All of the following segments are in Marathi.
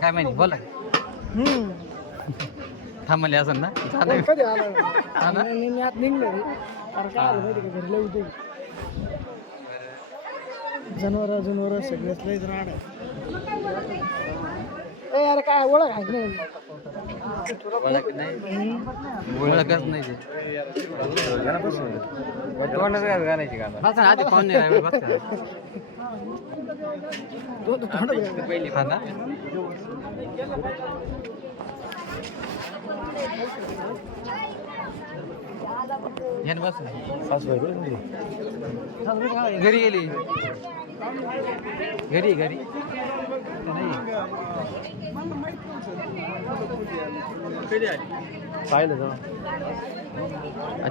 काय माहिती बोला थांबले असं ना कधी आला मी आत निघलो घरी लई होते जनावर सगळ्यात लईच राड आहे अरे काय ओळख आहे नाही ओळखच नाही घालायची का आधी पाहून नाही पहिली हा ना बस घरी गेली घरी पाहिलं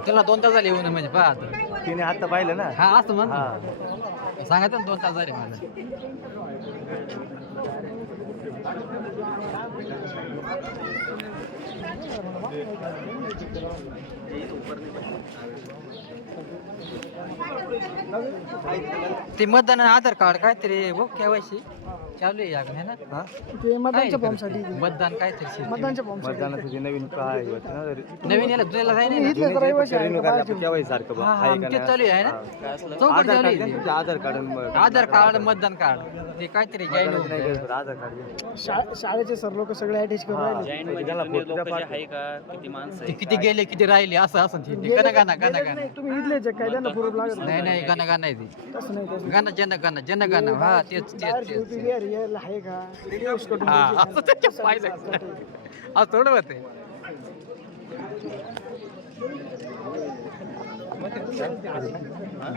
तुला 2 तास झाले येऊन म्हणजे पहा तिने आता पाहिलं ना हा असं म्हण सांगायचं ना 2 तास झाले मला ते मतदान आधार कार्ड काहीतरी बघ केवायसी चालू आहे याकडे ना ते मतदानच्या फॉर्मसाठी मतदान काहीतरी मतदानच्या फॉर्म मतदानाचं नवीन काय नवीन याला तुला जाय नाही इथलेच रहिवासी आहे का बाहेरचे? सारखं ते चालू आहे ना चौकट चालू आहे आधार कार्ड आधार कार्ड मतदान कार्ड ते काहीतरी जॉईन आधार कार्ड शाळेचे सर लोक सगळे अटॅच करून राहिले ते किती गेले किती राहिले असं असं ते गाणं गाणं गाणं गाणं तुम्ही इथलेच आहे, काय त्यांना पुरप लागत नाही गाणं गाणं आहे ते तसं नाही तसं गाणं जन गाणं हा तेच UP बिहार याला आहे का रेडिओ स्कॉट हा असं त्याच्या पाहिजे असं थोडं होते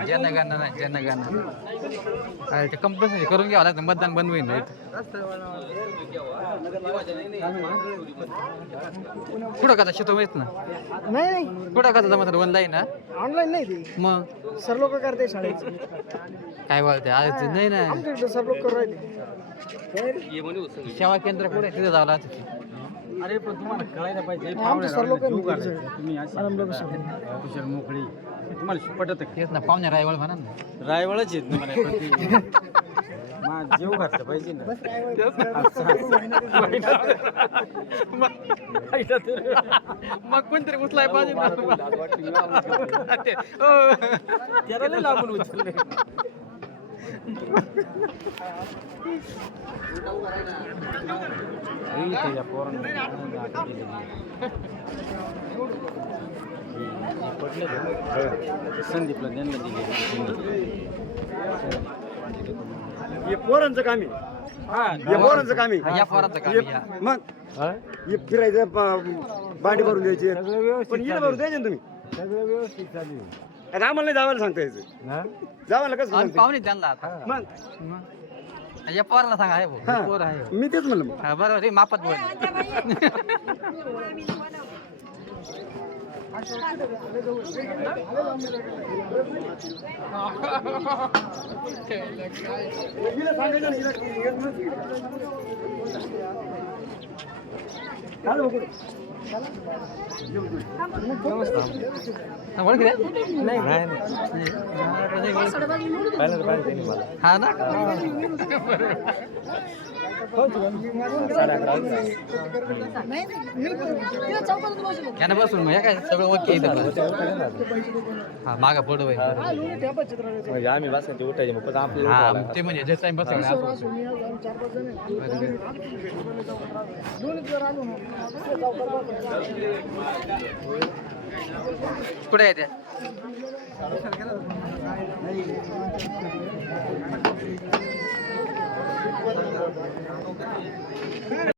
जनगणना नाही जनगणना अरे ते कंपल्सरी करून घ्यावं लागतं मतदान बंद होईल कुठं कथा शेतो माहित ना नाही कुठं कथा जमत ऑनलाईन ना ऑनलाईन नाही ते मग सर लोक करते शाळेचे काय बोलते आज नाही ना आमच्या सर लोक करून राहिले सेवा केंद्र कुठे तिथे जावं लागतं अरे पण तुम्हाला कळायला पाहिजे आमचे सर लोक तुम्ही कुशल मोकळी तुम्हाला पटत तेच ना पाहुणे रायवळ म्हणा ना रायवळच येत नाही जीव घातलं पाहिजे ना मग कोणतरी उचलाय पाहिजे त्याला लय लांबून उचलले संदीपला त्यांना दिले हे पोरांचं काम आहे हे पोरांचं काम आहे या पोराचं काम या मग हे फिरायचं बांडी भरून द्यायची पण इकडे भरून द्यायचे ना तुम्ही सगळं व्यवस्थित चालू आहे. आता आम्हाला नाही जावायला सांगता यायचं जावायला कसं आणि सांगता? पाहुणे त्यांना आता मग या पोराला सांगा आहे हा. पोर आहे मी तेच म्हणलं मग हा, बरोबर रे मापत बोल हिला सांगायचं ना, हिला येत नसती. चालू बघू. ओळख रे नाही पाहिलं पाहिजे मला हा ना यानं बसून मग काय सगळं ओके हा मागा पुढं होईल म्हणजे आम्ही बसा ते उठायचे मग आपल्याला हा ते म्हणजे जे टाइम बसेल कुठे आहे त्या